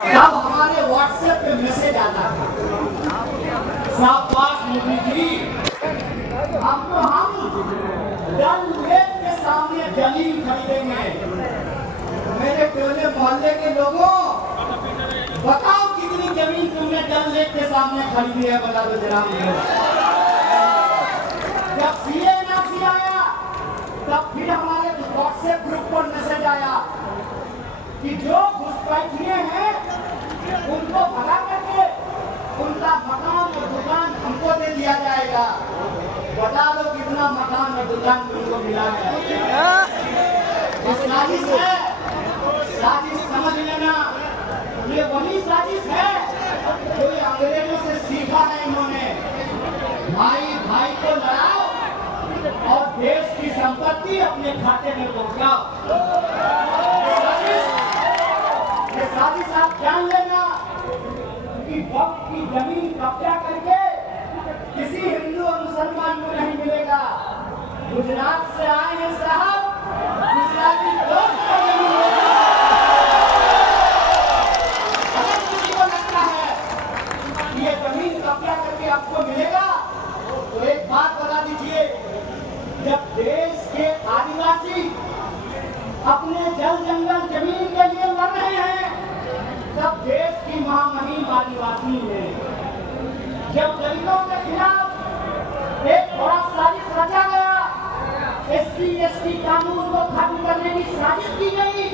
तब हमारे व्हाट्सएप पे मैसेज आता था, शाबाश मोदी जी, हम डल लेक के सामने जमीन खरीदेंगे। मेरे टोले मोहल्ले के लोगों, बताओ कितनी जमीन तुमने डल लेक के सामने खरीदी है, बता दो जरा मुझे। जब सीए एनआरसी आया तब फिर हमारे व्हाट्सएप ग्रुप पर मैसेज आया कि जो घुसपैठिए हैं उनको भगा करके उनका मकान और दुकान हमको दे दिया जाएगा। बता दो कितना मकान और दुकान तुमको मिला है। ये साजिश है, साजिश समझ लेना, ये वही साजिश है जो अंग्रेजों से सीखा है इन्होंने। भाई भाई को लड़ाओ और देश की संपत्ति अपने खाते में पहुंचाओ। ये साजिश आप जान लेना कि वक्त की जमीन कब्जा करके किसी हिंदू और मुसलमान को नहीं मिलेगा। गुजरात से आए हैं साहब, गुजराती दोस्त को नहीं मिलेगा। अगर किसी को लगता है कि ये जमीन कब्जा करके आपको मिलेगा तो एक बात बता दीजिए, जब देश के आदिवासी अपने जल जंगल जमीन के लिए लड़ रहे हैं तब देश की महामहिम आदिवासी ने, जब दलितों के खिलाफ एक बड़ा साजिश रचा गया, एससी एसटी कानून को खत्म करने की साजिश की गई,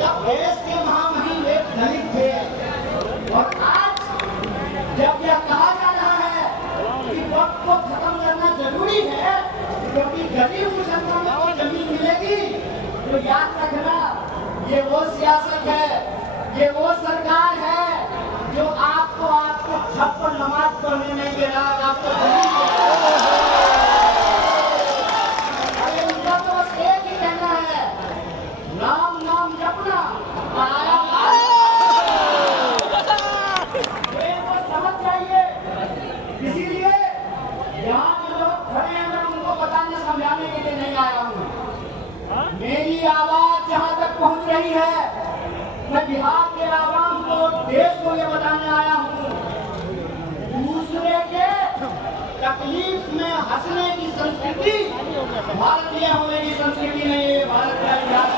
जब देश के महामहिम एक दलित थे। और आज जब यह कहा जा रहा है कि वक्त को खत्म करना जरूरी है क्योंकि गरीब मुसलमानों को जमीन मिलेगी, तो याद रखना ये वो सियासत है, ये वो सरकार है जो आपको छप्पर नमाज पढ़ने नहीं दे रहा, आपको जमीन दे रहा है। अरे उनका तो बस एक ही कहना है, राम नाम जपना, पराया ये वो समझ चाहिए। इसीलिए यहाँ जो लोग खड़े हैं मैं उनको बताने समझाने के लिए नहीं आया हूँ। मेरी आवाज जहाँ तक पहुँच रही है, मैं बिहार के आवाम को, देश को ये बताने आया हूँ, दूसरे के तकलीफ में हंसने की संस्कृति भारतीय होने की संस्कृति नहीं है। भारत का इतिहास,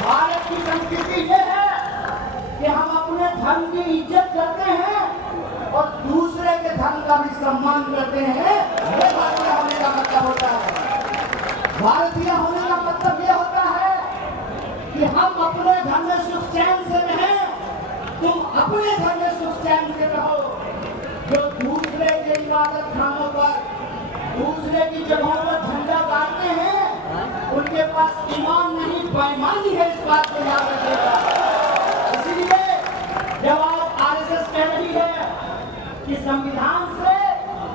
भारत की संस्कृति ये है कि हम अपने धर्म की इज्जत करते हैं और दूसरे के धर्म का भी सम्मान करते हैं। ये भारतीय होने का मतलब होता है। भारतीय होने का मतलब ये होता है कि हम अपने घर में सुख चैन से रहें, तुम अपने घर में सुख चैन से रहो। जो दूसरे के इबादत खानों पर, दूसरे की जगहों पर झंडा गाड़ते हैं, उनके पास ईमान नहीं बेईमानी है, इस बात को याद रखिएगा। इसीलिए जब आज आरएसएस कह रही है कि संविधान